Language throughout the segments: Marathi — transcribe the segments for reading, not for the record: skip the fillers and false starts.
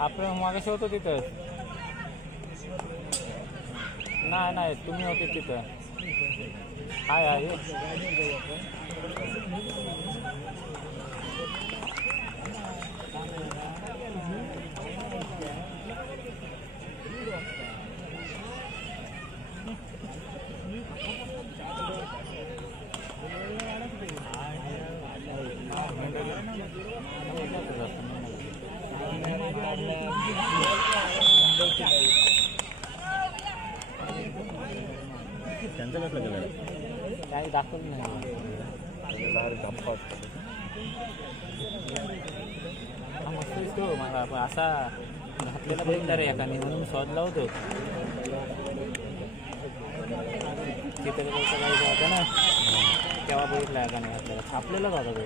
आपण मागाशी होतो तिथं. नाही तुम्ही होते तिथं. आहे त्यांचं कसलं केलं काही दाखवलं नाही. मस्त दिसतो मला असा घातलेला बघितला रे एकाने म्हणून शोधला होतो. चित्रकलेचा काही होता ना तेव्हा बघितला एकाने घातलेला छापलेलाच होता तो.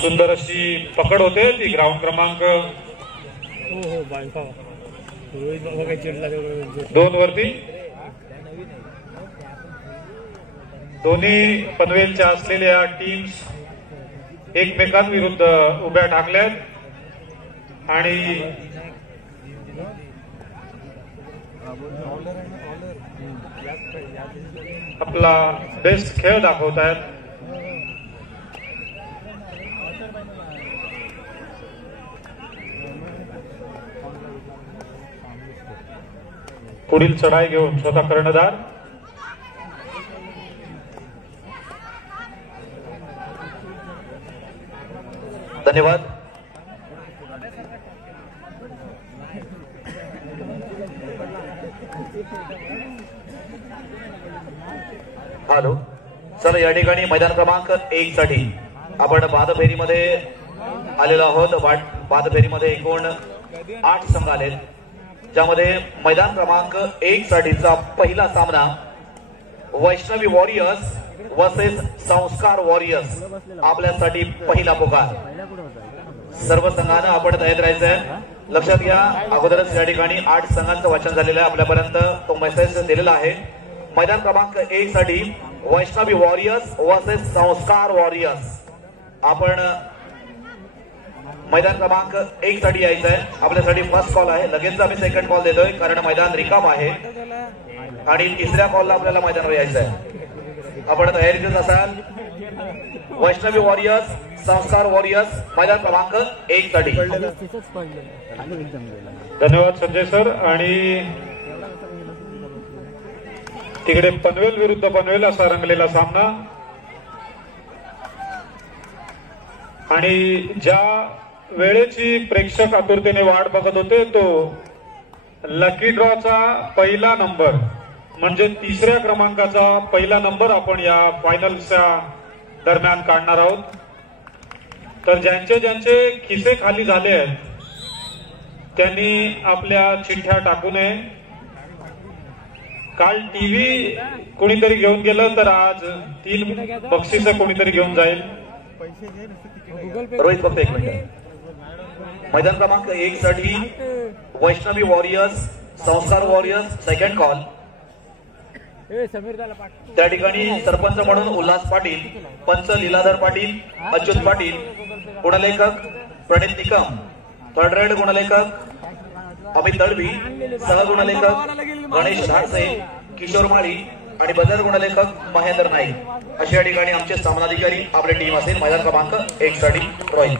सुंदर अशी पकड होते ती ग्राउंड क्रमांक हो बायका बघा चिडला 2 वरती. दोन्ही पनवेलच्या असलेल्या टीम्स एकमेकांविरुद्ध उभ्या ठाकल्यात आणि आपला बेस्ट खेळ दाखवत आहेत. पुढील चढाई घेऊन स्वतः कर्णधार. धन्यवाद. हॅलो चला या ठिकाणी मैदान क्रमांक 1 साठी आपण बाद फेरीमध्ये आलेलो आहोत. बाद फेरीमध्ये एकूण 8 संघ आलेत, ज्यामध्ये मैदान क्रमांक 1 साठीचा पहिला सामना वैष्णवी वॉरियर्स वर्सेस संस्कार वॉरियर्स. आपल्यासाठी पहिला पुकार. सर्व संघानं आपण तयार राहायचं आहे. लक्षात घ्या अगोदरच या ठिकाणी 8 संघांचं वाचन झालेलं आहे. आपल्यापर्यंत तो मेसेज दिलेला आहे. मैदान क्रमांक 1 साठी वैष्णवी वॉरियर्स वर्सेस संस्कार वॉरियर्स. आपण मैदान क्रमांक 1 साठी यायचं आहे. आपल्यासाठी फर्स्ट कॉल आहे. लगेच आम्ही सेकंड कॉल देतोय कारण मैदान रिकाम आहे आणि तिसऱ्या कॉलला आपल्याला मैदानावर यायचं आहे. आपण तयारीतच असाल. वैष्णवी वॉरियर्स संस्कार वॉरियर्स मैदान क्रमांक 1 साठी. धन्यवाद संजय सर. आणि तिकडे पनवेल विरुद्ध पनवेल असा रंगलेला सामना आणि ज्या वेळेची प्रेक्षक आतुरतेने वाट बघत होते तो लकी ड्रॉचा पहिला नंबर म्हणजे 3ऱ्या क्रमांकाचा पहिला नंबर आपण या फायनलच्या दरम्यान काढणार आहोत. तर ज्यांचे ज्यांचे खिसे खाली झाले आहेत त्यांनी आपल्या चिठ्ठ्या टाकू नये. काल टीव्ही कोणीतरी घेऊन गेलं तर आज 3 बक्षीस कोणीतरी घेऊन जाईल. रोहित फक्त 1 मिनिट. मैदान क्रमांक 1 साठी वैष्णवी वॉरियर्स संस्कार वॉरियर्स सेकंड कॉल. त्या ठिकाणी सरपंच म्हणून उल्हास पाटील, पंच लीलाधर पाटील, अच्युत पाटील, गुणलेखक प्रणित निकम, थर्ड रेड गुणलेखक अमित दळवी, सहगुणलेखक गणेश धाडसे, किशोर माळी आणि बदर गुणलेखक महेंद्र नाईक अशा ठिकाणी आमचे सामनाधिकारी आपली टीम असेल. मैदान क्रमांक 1 साठी रोहित.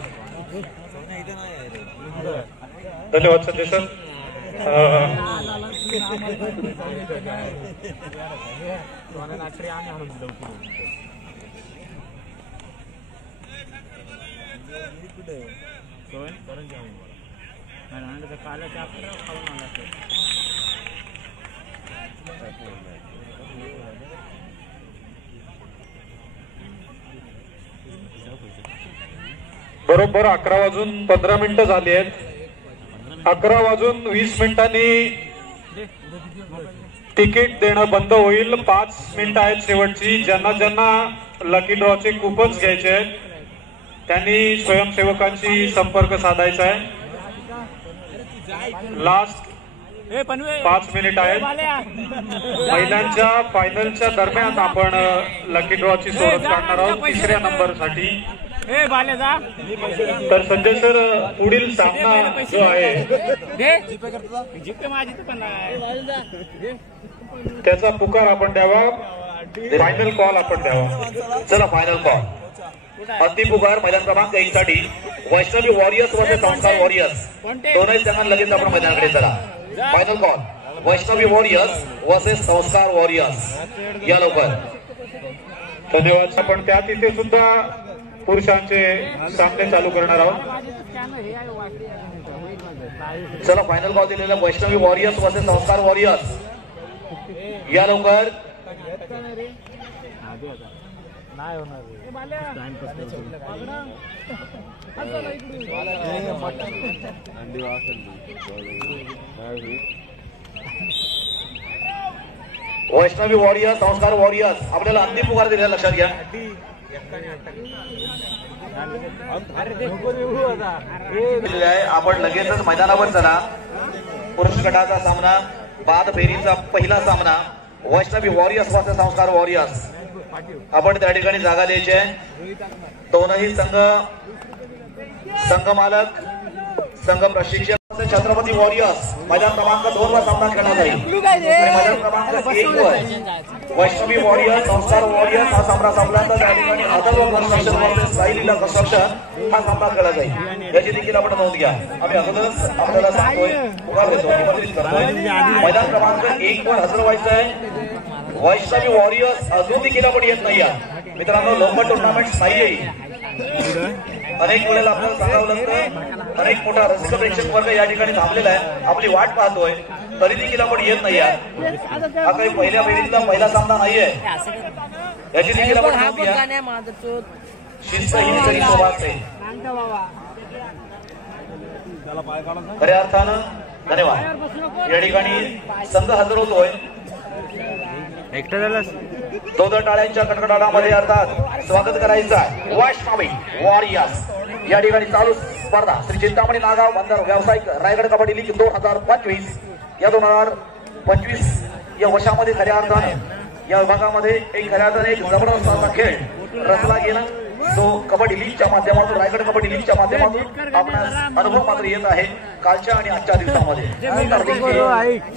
धन्यवाद संजय सर. बरोबर 11:15 झाली आहेत. 11:20 तिकीट देणं बंद होईल. 5 मिनिटं आहेत शेवटची. ज्यांना ज्यांना लकी ड्रॉचे कूपन्स घ्यायचे आहेत त्यांनी स्वयंसेवकांशी संपर्क साधायचा आहे. लास्ट 5 मिनिट आहेत. महिलांच्या फायनलच्या दरम्यान आपण लकी ड्रॉची सोडत काढणार आहोत 3ऱ्या नंबरसाठी. ए बाले जा तर संजय सर पुढील सामना जो आहे जिपे माझी तर पण नाही त्याचा पुकार आपण द्यावा, फायनल कॉल आपण द्यावा. चला फायनल कॉल अंतिम पुकार मैदान क्रमांक 1 साठी वैष्णवी वॉरियर्स वर्सेस संस्कार वॉरियर्स. दोनही संघांना लगेच आपण मैदानाकडे चला. Final call Vaishnavi warriors versus संस्कार वॉरियर्स. या लवकर. धन्यवाद. आपण त्या तिथे सुद्धा पुरुषांचे सामने चालू करणार आहोत. चला फायनल कॉल दिलेला वैष्णवी वॉरियर्स वर्सेस संस्कार वॉरियर्स. या लवकर. नाही होणार वैष्णवी वॉरियर्स संस्कार वॉरियर्स. आपल्याला अंतिम पुकार दिलेला लक्षात घ्या. आपण लगेचच मैदानावर चला. पुरुष गटाचा सामना बाद फेरीचा पहिला सामना वैष्णवी वॉरियर्स वर्सेस संस्कार वॉरियर्स. आपण त्या ठिकाणी जागा द्यायची आहे. दोनही संघ मालक संघ प्रशिक्षक छत्रपती वॉरियर्स मैदान क्रमांक 2 वर सामना खेळला जाईल. आणि मैदान क्रमांक 1 वर वैष्णवी वॉरियर्स संस्कार वॉरियर्स हा सामना संपल्यानंतर त्या ठिकाणी Atharva construction versus Saileela construction हा सामना खेळला जाईल. याची देखील आपण नोंद घ्या. आम्ही अगोदरच आपल्याला सांगतोय, पुकार देतो, निमंत्रित करतोय. मैदान क्रमांक 1 वर हजर व्हायचं आहे. वैष्णवी वॉरियर्स अजून देखील आपण येत नाही. मित्रांनो लोकल टुर्नामेंट नाहीये. अनेक वेळेला आपल्याला सांगावं लागतं. अनेक मोठा रसिक प्रेक्षक वर्ग या ठिकाणी थांबलेला आहे, आपली वाट पाहतोय, तरी देखील आपण येत नाही. हा काही पहिल्या फेरीतला पहिला सामना नाहीये. याची देखील आपण नोंद घ्या. शिस्त ही तरी सोबत आहे. खऱ्या अर्थानं धन्यवाद. या ठिकाणी संघ हजर होतोय. दोन टाळ्यांच्या कडकडाटामध्ये अर्थात स्वागत करायचं आहे वैष्णवी वॉरियर्स. या ठिकाणी चालू स्पर्धा श्री चिंतामणी नागाव बंदर व्यावसायिक रायगड कबड्डी लीग 2025. या 2025 या वर्षामध्ये खऱ्या अर्थानं या विभागामध्ये एक खऱ्या अर्थाने एक जबरदस्त असा खेळ रचला गेला, जो कबड्डी लीगच्या माध्यमातून रायगड कबड्डी लीगच्या माध्यमातून आपणास अनुभव मात्र येत आहे कालच्या आणि आजच्या दिवसामध्ये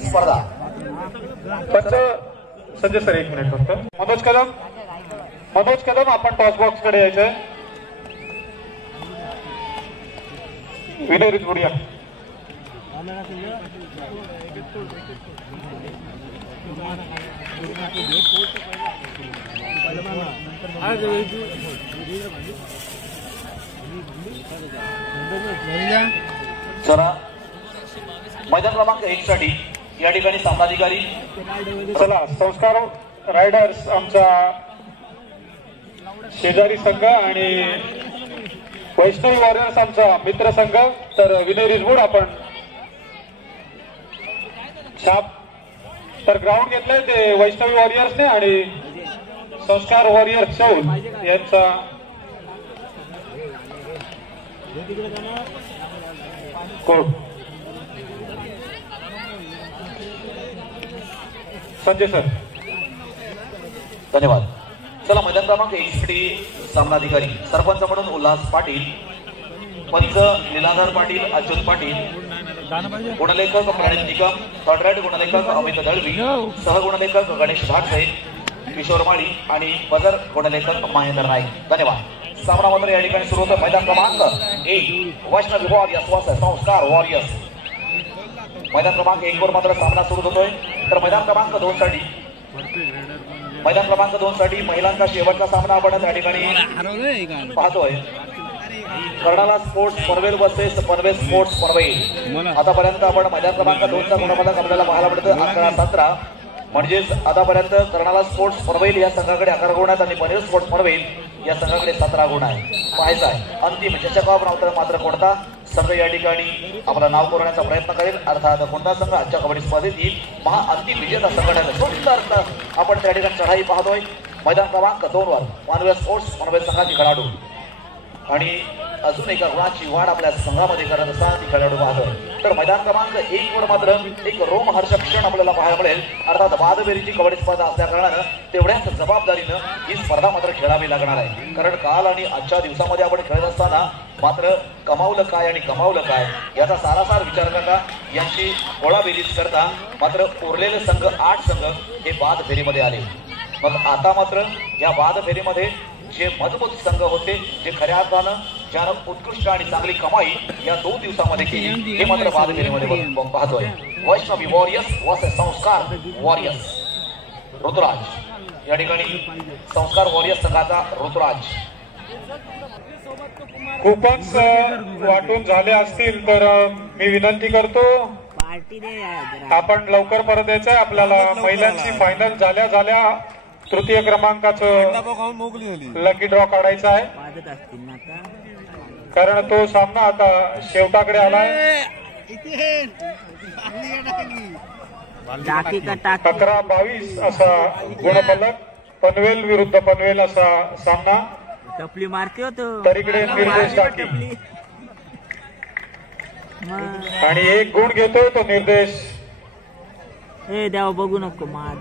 स्पर्धा. संजय सर एक मिनिट फक्त. मनोज कदम आपण टॉस बॉक्स कडे यायचंय. विनय रिजबुडिया. चला मैदान क्रमांक 1 साठी या ठिकाणी सामनाधिकारी. चला संस्कार रायडर्स आमचा शेजारी संघ आणि वैष्णवी वॉरियर्स आमचा मित्र संघ. तर विनय रिजबूड आपण छाप. तर ग्राउंड घेतलंय ते वैष्णवी वॉरियर्सने आणि संस्कार वॉरियर्स चौल यांचा कोर्ट. संजय सर धन्यवाद. चला मैदान क्रमांक 1 साठी सामनाधिकारी सरपंच म्हणून उल्हास पाटील, पंच लीलाधर पाटील, अच्युत पाटील, गुणलेखक प्रणित निकम, थर्ड गुणलेखक अमित दळवी, सहगुणलेखक गणेश भाटसे, किशोर माळी आणि बदर गुणलेखक महेंद्र नाईक. धन्यवाद. सामना मात्र या ठिकाणी सुरू होतो. मैदान क्रमांक 1 वैष्णवी वॉरियर्स वर्सेस संस्कार वॉरियर्स. मैदान क्रमांक 1 वर मात्र सामना सुरू होतोय. तर मैदान क्रमांक 2 साठी महिलांचा शेवटचा सामना आपण त्या ठिकाणी पाहतोय. Karnala sports Panvel versus Panvel sports Panvel. आतापर्यंत आपण मैदान क्रमांक 2 चा गुणपदक आपल्याला पाहायला मिळतं 11-17. म्हणजेच आतापर्यंत कर्नाला स्पोर्ट्स पनवेल या संघाकडे 11 गुण आहेत आणि पनवेल स्पोर्ट्स पनवेल या संघाकडे 17 गुण आहे. पाहायचं आहे अंतिम चषकावर मात्र कोणता संघ या ठिकाणी आपलं नाव कोरण्याचा प्रयत्न करेल. अर्थात कोणता संघ आजच्या कबड्डी स्पर्धेत येईल अंतिम विजेता संघटना. सुंदर आपण त्या ठिकाणी चढाई पाहतोय. मैदान क्रमांक 2 वर पनवेल स्पोर्ट्स पनवेल संघाची खेळाडू आणि अजून एका गुणाची वाढ आपल्या संघामध्ये करत असताना ती खेळाडू पाहतोय. तर मैदान क्रमांक 1 वर मात्र एक रोमहर्षक क्षण आपल्याला पाहायला मिळेल. अर्थात बादफेरीची कबड्डी स्पर्धा असल्या कारणानं तेवढ्याच जबाबदारीनं ही स्पर्धा मात्र खेळावी लागणार आहे. कारण काल आणि आजच्या दिवसामध्ये आपण खेळत असताना मात्र कमावलं काय आणि गमावलं काय याचा सारासार विचार करता यांची गोळाबेरीज करता मात्र उरलेले संघ 8 संघ हे बाद फेरीमध्ये आले. मग आता मात्र या बाद फेरीमध्ये जे मजबूत संघ होते, जे खऱ्या अर्थानं ज्यानं उत्कृष्ट आणि चांगली कमाई या 2 दिवसामध्ये केली, हे मात्र बाद फेरीमध्ये पाहतोय. वैष्णवी वॉरियर्स वर्सेस संस्कार वॉरियर्स. ऋतुराज या ठिकाणी संस्कार वॉरियर्स संघाचा ऋतुराज. कुपन्स वाटून झाले असतील तर मी विनंती करतो आपण लवकर परत यायचंय. आपल्याला महिलांची फायनल झाल्या तृतीय क्रमांकाचं लकी ड्रॉ काढायचा आहे, कारण तो सामना आता शेवटाकडे आलाय. 11-22 असा गुणफलक. पनवेल विरुद्ध पनवेल असा सामना. टपली मारते होतो तर इकडे निर्देश टाकी आणि 1 गुण घेतोय तो निर्देश. हे देवा बघू नको माझ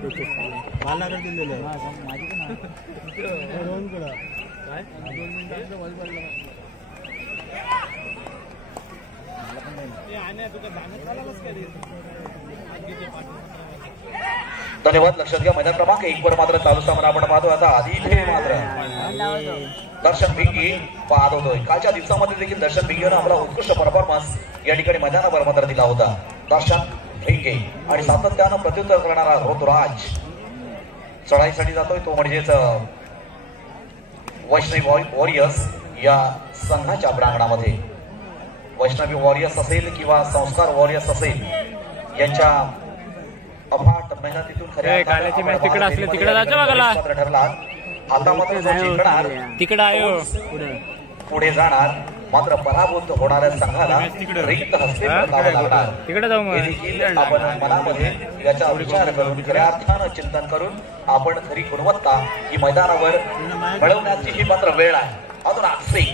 धन्यवाद. लक्षात घ्या मैदान क्रमांक 1 वर मात्र चालू सामना आपण पाहतो. आता आधी मात्र दर्शन भिंगी पाहत होतोय. कालच्या दिवसामध्ये देखील दर्शन भिंगीनं आपला उत्कृष्ट परफॉर्मन्स या ठिकाणी मैदानावर मात्र दिला होता. दर्शन भिंगे आणि सातत्यानं प्रत्युत्तर करणारा ऋतुराज चढाईसाठी जातोय. तो म्हणजेच वैष्णवी वॉरियर्स या संघाच्या प्रांगणामध्ये. वैष्णवी वॉरियर्स असेल किंवा संस्कार वॉरियर्स असेल यांच्या अफाट मेहनतीतून ठरला. आता मात्र जो जिंकणार पुढे जाणार. मात्र पराभूत होणाऱ्या संघाला रिक्त हस्ते लागणार. आपण मनामध्ये याचा विचार करून खऱ्या अर्थानं चिंतन करून आपण खरी गुणवत्ता ही मैदानावर मिळवण्याची ही मात्र वेळ आहे. अनुराग सिंग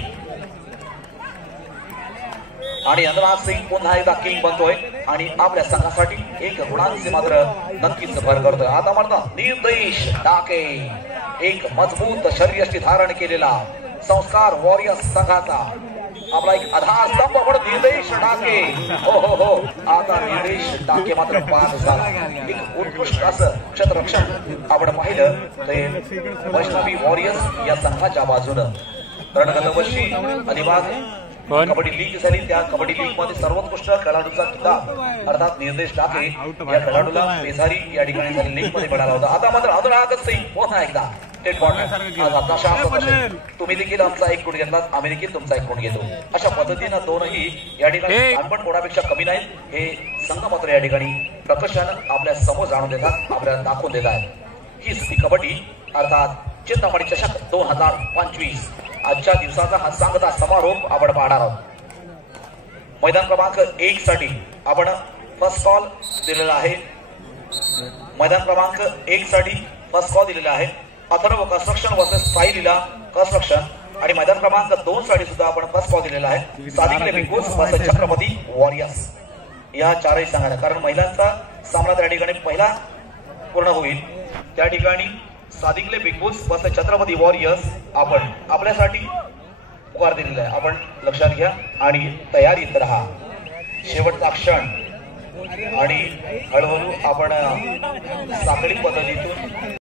आणि अनुराग सिंग पुन्हा एकदा किंग बनतोय आणि आपल्या संघासाठी 1 गुणांचे मात्र नक्कीच भर करतोय. आता मात्र निर्देश टाके. एक मजबूत शरीराची धारण केलेला संस्कार वॉरियर्स संघाचा आपला एक आधारस्तंभ म्हणून निर्देश टाके. हो आता निर्देश टाके मात्र बाद झाला. एक उत्कृष्ट असं क्षेत्ररक्षण आपण पाहिलं ते वैष्णवी वॉरियर्स या संघाच्या बाजूनं. कारण गत वर्षी अलिबाग कबड्डी लीग झाली. त्या कबड्डी लीग मध्ये सर्वोत्कृष्ट खेळाडूचा किताब अर्थात निर्देश टाके या खेळाडूला पेझारी या ठिकाणी झाली लीग मध्ये मिळाला होता. आता मात्र अनुराग सिंग पुन्हा एकदा तुम्ही देखील आमचा 1 गुण घेतलात, आम्ही देखील तुमचा 1 गुण घेतो. अशा पद्धतीनं दोनही या ठिकाणी आपण कोणापेक्षा कमी नाहीत. हे संघ मात्र या ठिकाणी प्रकर्षानं आपल्या समोर जाणून देतात, आपल्याला दाखवून देत आहेत. हीच ती कबड्डी अर्थात चिंतामणी चषक 2025. आजच्या दिवसाचा हा सांगता समारोप आपण पाहणार आहोत. मैदान क्रमांक 1 साठी आपण फर्स्ट कॉल दिलेला आहे. मैदान क्रमांक 1 साठी फर्स्ट कॉल दिलेला आहे. अथर्व कन्स्ट्रक्शन वर्सेस साई लीला कन्स्ट्रक्शन. आणि मैदान क्रमांक 2 साठी सुद्धा आपण फर्स्ट कॉल दिलेला आहे. सादिकले बिगबूस वर्सेस छत्रपती वॉरियर्स या 4ही संघांना. कारण महिलांचा सामना त्या ठिकाणी पहिला पूर्ण होईल. त्या ठिकाणी सादिकले बिगबूस वर्सेस छत्रपती वॉरियर्स आपण आपल्यासाठी पुकार दिलेला आहे. आपण लक्षात घ्या आणि तयारीत राहा. शेवटचा क्षण आणि हळूहळू आपण साखळी पद्धतीतून